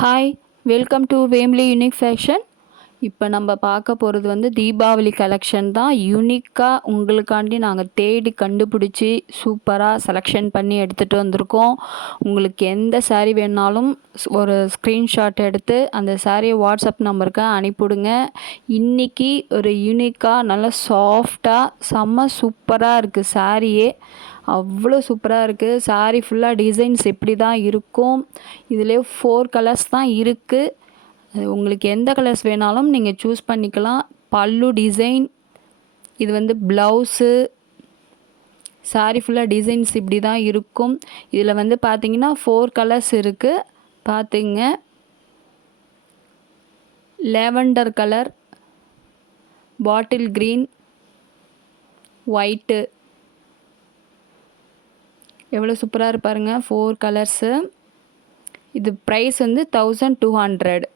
Hi, welcome to வேம்லி unique fashion. இப்போ நம்ம பார்க்க போகிறது வந்து தீபாவளி கலெக்ஷன் தான். யூனிக்காக உங்களுக்காண்டி நாங்கள் தேடி கண்டுபிடிச்சி சூப்பராக செலெக்ஷன் பண்ணி எடுத்துகிட்டு வந்திருக்கோம். உங்களுக்கு எந்த சாரீ வேணாலும் ஒரு ஸ்க்ரீன்ஷாட் எடுத்து அந்த சாரியை வாட்ஸ்அப் நம்பருக்கு அனுப்பிவிடுங்க. இன்றைக்கி ஒரு யூனிக்காக நல்லா சாஃப்டாக செம்ம சூப்பராக இருக்குது சாரியே. அவ்வளோ சூப்பராக இருக்குது. சாரீ ஃபுல்லாக டிசைன்ஸ் இப்படி தான் இருக்கும். இதிலே 4 கலர்ஸ் தான் இருக்குது. உங்களுக்கு எந்த கலர்ஸ் வேணாலும் நீங்கள் சூஸ் பண்ணிக்கலாம். பல்லு டிசைன், இது வந்து ப்ளவுஸு. சாரீ ஃபுல்லாக டிசைன்ஸ் இப்படி தான் இருக்கும். இதில் வந்து பார்த்திங்கன்னா 4 கலர்ஸ் இருக்குது. பார்த்துங்க, lavender colour, bottle green, white. எவ்வளோ சூப்பராக இருப்பாருங்க, 4 கலர்ஸு. இது ப்ரைஸ் வந்து 1200.